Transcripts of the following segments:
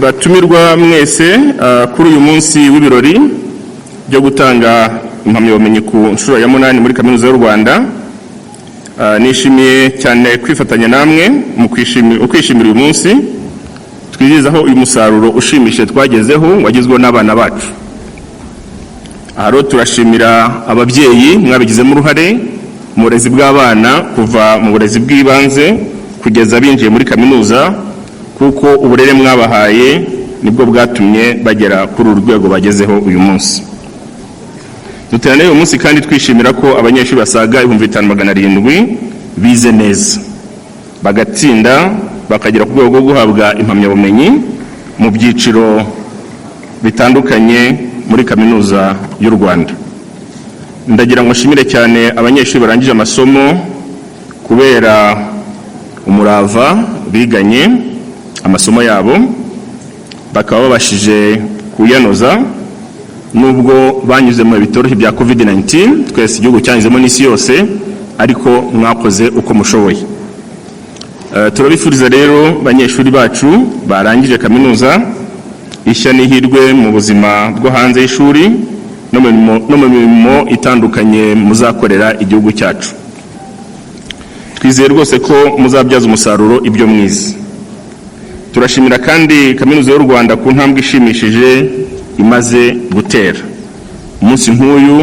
batumirwa mwese kuri uyu munsi w'ibirori byo gutanga impamyabumenyi ku nshuro ya 8 muri kaminuza y'u Rwanda. Nishimiye cyane kwifatanya namwe mu kwishimira uyu munsi twizizaho uyu musaruro ushimishije twagezeho wagizwe n'abana bacu. Aharo turashimira ababyeyi mwabigizemo uruhare mu burezi bw'abana kuva mu burezi bw'ibanze kugeza binjiye muri kaminuza, kuko uburere mwabahaye nibwo bwatumye bagera kuri uru rwego bagezeho uyu munsi. Duteraniye uyu munsi kandi twishimira ko abanyeshuri basaga 5700 bize neza bagatsinda bakagera ku rwego rwo guhabwa impamyabumenyi mu byiciro bitandukanye muri kaminuza y'u Rwanda. Ndagira ngo nshimire cyane abanyeshuri barangije amasomo kubera umurava biganye amasomo yabo, bakaba babashije kuyanoza nubwo banyuze mu bitoroshye bya COVID-19 twese igihugu cyanyuzemo n'isi yose, ariko mwakoze uko mushoboye. Turabifuriza rero banyeshuri bacu barangije kaminuza ishya n'ihirwe mu buzima bwo hanze y'ishuri no mu mirimo itandukanye muzakorera igihugu cyacu. Twizeye rwose ko muzabyaza umusaruro ibyo mwize. Turashimira kandi kaminuza y'u Rwanda ku ntambwe ishimishije imaze gutera. Umunsi nk'uyu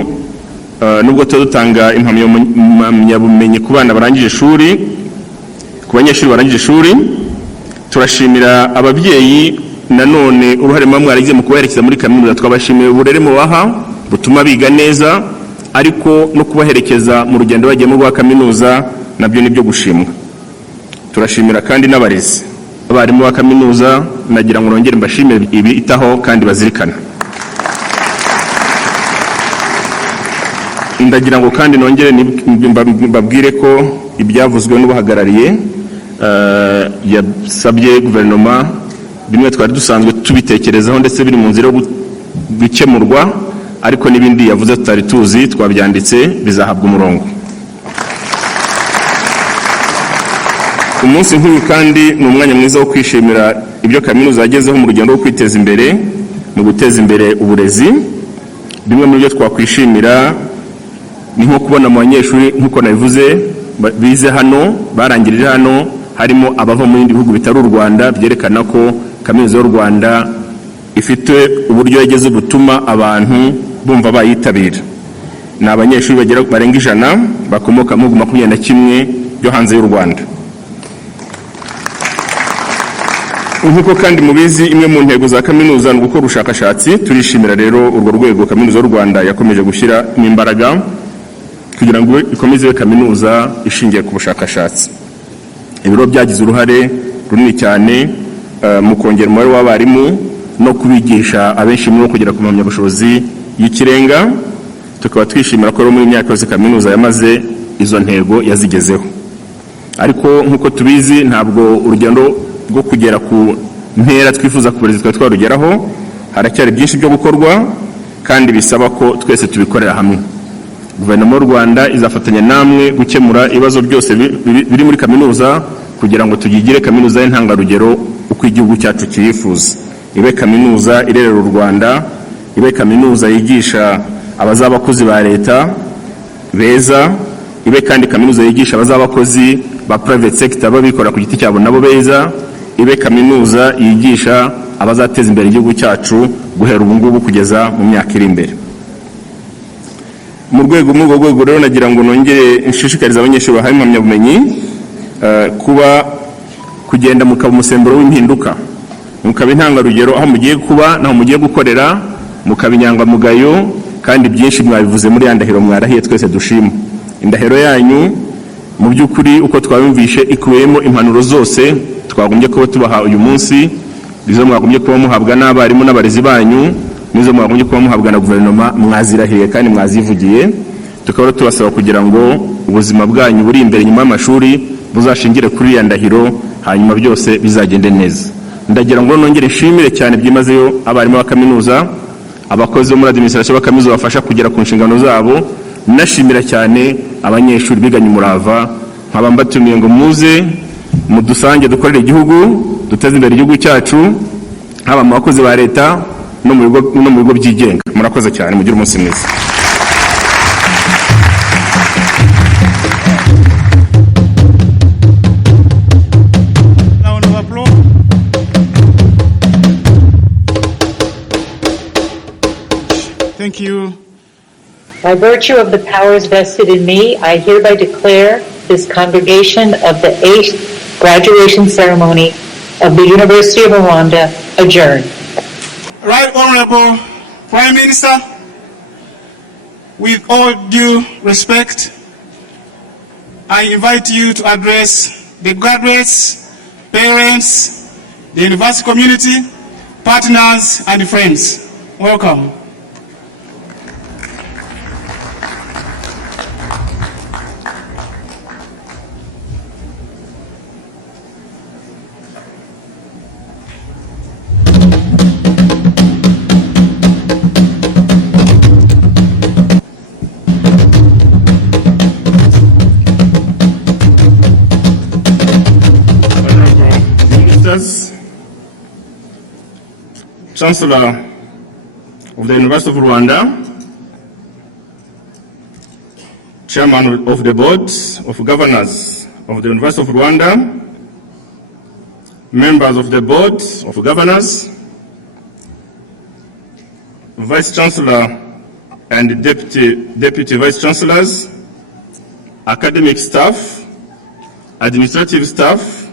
nubwo dutanga impamyabumenyi ku bana barangije ishuri, ku banyeshuri barangije ishuri, turashimira ababyeyi nanone uruhare mwaragize mu kubaherekeza muri kaminuza. Twabashimiye uburere mubaha butuma biga neza, ariko no kubaherekeza mu rugendo bagiye mu rwa kaminuza nabyo nibyo gushimwa. Turashimira kandi n'abarezi abarimu ba kaminuza, nagira ngo nongere mbashimire ibi itaho kandi bazirikana. Ndagira ngo kandi nongere mbabwire ko ibyavuzwe n'ubuhagarariye yasabye guverinoma bimwe twari dusanzwe tubitekerezaho ndetse biri mu nzira yo gukemurwa, ariko n'ibindi yavuze tutari tuzi twabyanditse bizahabwa umurongo. Umunsi nk'uyu kandi ni umwanya mwiza wo kwishimira ibyo kaminuza yagezeho mu rugendo rwo kwiteza imbere mu guteza imbere uburezi. Bimwe muri byo twakwishimira ni nko kubona mu banyeshuri nk'uko nabivuze bize hano barangirije hano harimo abava mu bindi bihugu bitari u Rwanda, byerekana ko kaminuza y'u Rwanda ifite uburyo yageze gutuma abantu bumva bayitabira. Ni abanyeshuri barenga 100 bakomoka mu 21 byo hanze y'u Rwanda. Nkuko kandi mubizi imwe mu ntego za kaminuza no gukora ubushakashatsi, turishimira rero urwo rwego kaminuza y'u Rwanda yakomeje gushyira imbaraga kugira ngo ikomeze kaminuza ishingiye ku bushakashatsi. Ibiro byagize uruhare runini cyane mu kongera umubare w'abarimu no kubigisha abenshi mu kugera ku mpamyabushobozi y'ikirenga. Tukaba twishimira ko muri imyaka yose kaminuza yamaze izo ntego yazigezeho. Ariko nkuko tubizi ntabwo urugendo rwo kugera ku ntera twifuza ku burezi twarugeraho, haracyari byinshi byo gukorwa kandi bisaba ko twese tubikorera hamwe. Guverinoma y'u Rwanda izafatanya namwe gukemura ibibazo byose biri muri kaminuza kugira ngo tugigire kaminuza y'intangarugero uko igihugu cyacu cyifuza. Ibe kaminuza irerera u Rwanda, ibe kaminuza yigisha abazabakozi ba leta beza, ibe kandi kaminuza yigisha abazabakozi ba private sector babikora ku giti cyabo nabo beza, ibe kaminuza yigisha abazateza imbere igihugu cyacu guhera ubu ngubu kugeza mu myaka iri imbere. Mu rwego rero nagira ngo nongere nshishikariza abanyeshuri bahaye impamyabumenyi kuba kugenda mukaba umusemburo w'impinduka, mukaba intangarugero aho mugiye kuba naho mugiye gukorera, mukaba inyangamugayo, kandi byinshi mwabivuze muri ya ndahiro mwarahiye twese dushima. Indahiro yanyu mu by'ukuri uko twabumvishe ikubiyemo impanuro zose twagombye kuba tubaha uyu munsi, izo mwagombye kuba muhabwa n'abarimu n'abarezi banyu, nizo mwagombye kuba muhabwa na guverinoma, mwazirahiye kandi mwazivugiye. Tukaba tubasaba kugira ngo ubuzima bwanyu buri imbere nyuma y'amashuri buzashingire kuri ya ndahiro, hanyuma byose bizagende neza. Ndagira ngo nongere nshimire cyane byimazeyo abarimu ba kaminuza, abakozi bo muri administration ba kaminuza bafasha kugera ku nshingano zabo. Nashimira cyane abanyeshuri biganye umurava, nkaba mbatumiye ngo muze mudusange dukorere igihugu duteze imbere igihugu cyacu haba mu bakozi ba leta no mu bigo byigenga. Murakoze cyane, mugire umunsi mwiza. Thank you. By virtue of the powers vested in me, I hereby declare this congregation of the 8th graduation ceremony of the University of Rwanda adjourned. Right Honorable Prime Minister, with all due respect, I invite you to address the graduates, parents, the university community, partners, and friends. Welcome. Chancellor of the University of Rwanda, Chairman of the Board of Governors of the University of Rwanda, members of the Board of Governors, Vice Chancellor and Deputy Vice Chancellors, academic staff, administrative staff,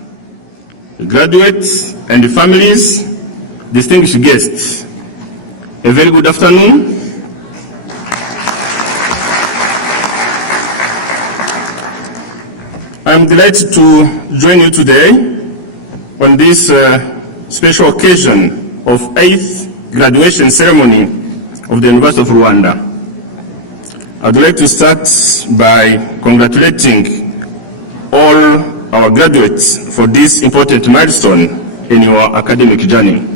graduates and families, distinguished guests, a very good afternoon. I am delighted to join you today on this special occasion of 8th graduation ceremony of the University of Rwanda. I would like to start by congratulating all our graduates for this important milestone in your academic journey.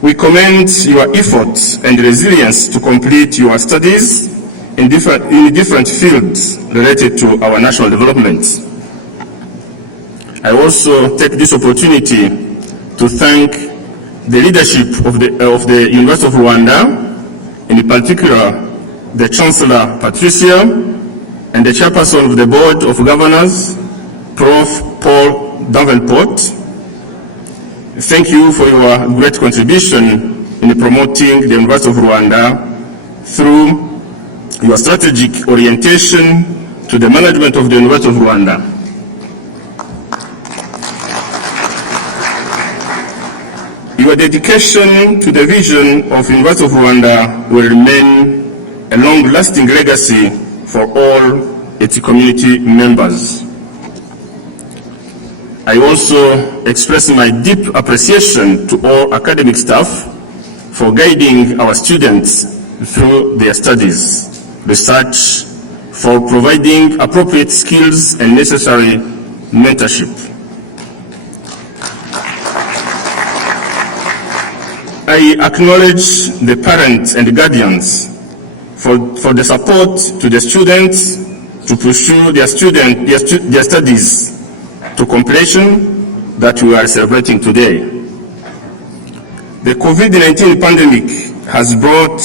We commend your efforts and resilience to complete your studies in different fields related to our national development. I also take this opportunity to thank the leadership of the University of Rwanda, in particular the Chancellor Patricia and the Chairperson of the Board of Governors, Prof. Paul Davenport. Thank you for your great contribution in promoting the University of Rwanda through your strategic orientation to the management of the University of Rwanda. Your dedication to the vision of University of Rwanda will remain a long-lasting legacy for all its community members. I also express my deep appreciation to all academic staff for guiding our students through their studies, research, for providing appropriate skills and necessary mentorship. I acknowledge the parents and guardians for the support to the students to pursue their studies to completion that we are celebrating today. The COVID-19 pandemic has brought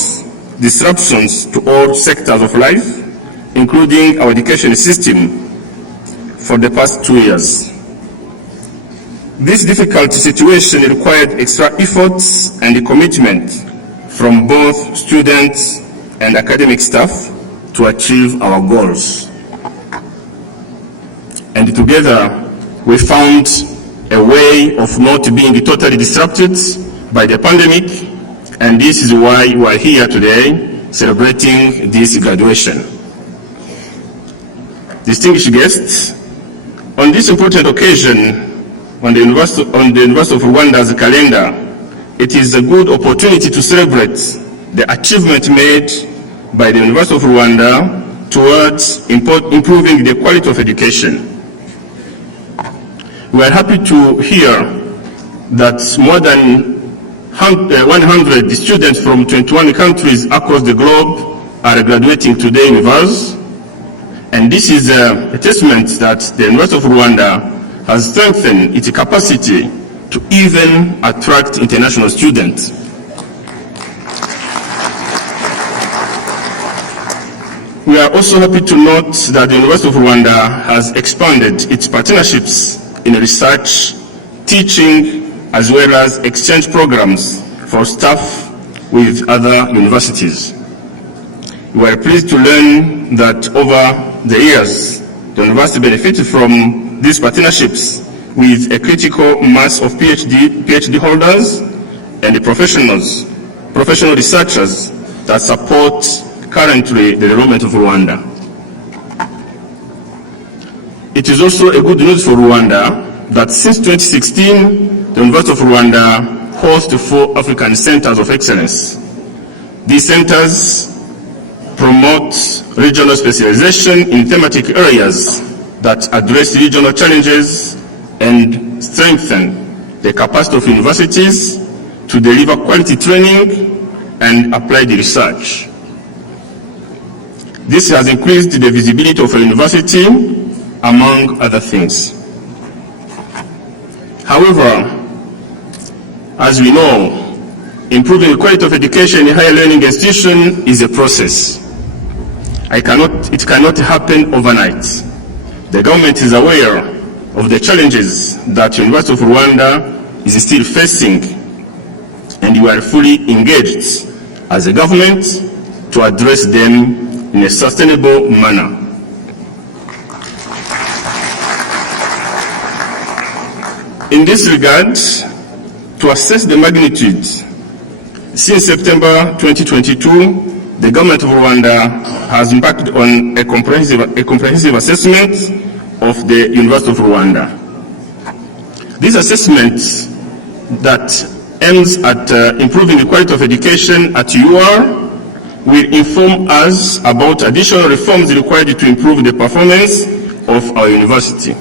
disruptions to all sectors of life, including our education system, for the past 2 years. This difficult situation required extra efforts and commitment from both students and academic staff to achieve our goals. And together, we found a way of not being totally disrupted by the pandemic, and this is why we are here today celebrating this graduation. Distinguished guests, on this important occasion on the University of Rwanda's calendar, it is a good opportunity to celebrate the achievement made by the University of Rwanda towards improving the quality of education. We are happy to hear that more than 100 students from 21 countries across the globe are graduating today with us, And this is a testament that the University of Rwanda has strengthened its capacity to even attract international students. We are also happy to note that the University of Rwanda has expanded its partnerships in research, teaching, as well as exchange programs for staff with other universities. We are pleased to learn that over the years, the university benefited from these partnerships with a critical mass of PhD holders and the professional researchers that support currently the development of Rwanda. It is also a good news for Rwanda that since 2016, the University of Rwanda hosts 4 African Centers of Excellence. These centers promote regional specialization in thematic areas that address regional challenges and strengthen the capacity of universities to deliver quality training and applied research. This has increased the visibility of a university, among other things. However, as we know, improving the quality of education in higher learning institutions is a process. It cannot happen overnight. The government is aware of the challenges that the University of Rwanda is still facing, and we are fully engaged as a government to address them in a sustainable manner. In this regard, to assess the magnitude, since September 2022, the government of Rwanda has embarked on a comprehensive assessment of the University of Rwanda. This assessment that aims at improving the quality of education at UR will inform us about additional reforms required to improve the performance of our university.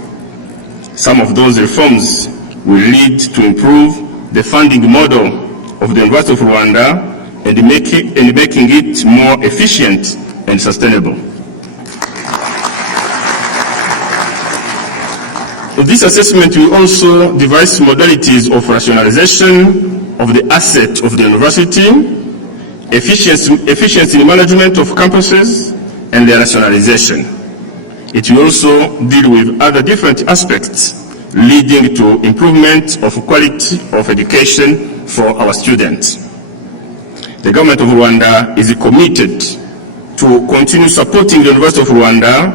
Some of those reforms will lead to improve the funding model of the University of Rwanda and making it more efficient and sustainable. This assessment will also devise modalities of rationalization of the asset of the university, efficiency in management of campuses, and their rationalization. It will also deal with other different aspects leading to improvement of quality of education for our students. The government of Rwanda is committed to continue supporting the University of Rwanda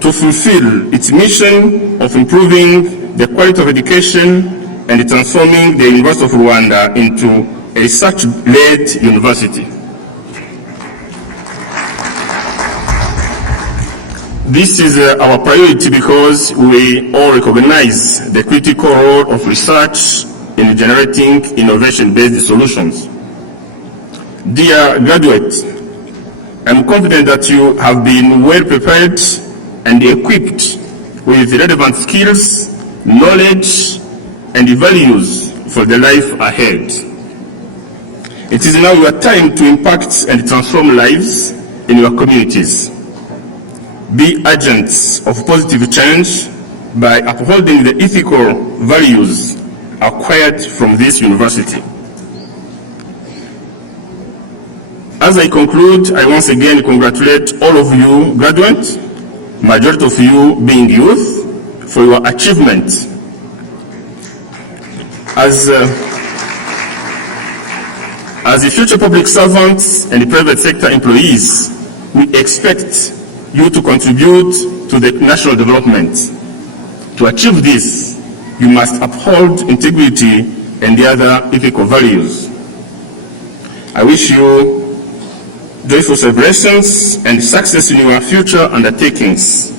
to fulfill its mission of improving the quality of education and transforming the University of Rwanda into a research-led university. This is our priority because we all recognize the critical role of research in generating innovation-based solutions. Dear graduates, I'm confident that you have been well prepared and equipped with relevant skills, knowledge, and values for the life ahead. It is now your time to impact and transform lives in your communities. Be agents of positive change by upholding the ethical values acquired from this university. As I conclude, I once again congratulate all of you graduates, majority of you being youth, for your achievement. As the future public servants and the private sector employees, we expect you to contribute to the national development. To achieve this, you must uphold integrity and the other ethical values. I wish you joyful celebrations and success in your future undertakings.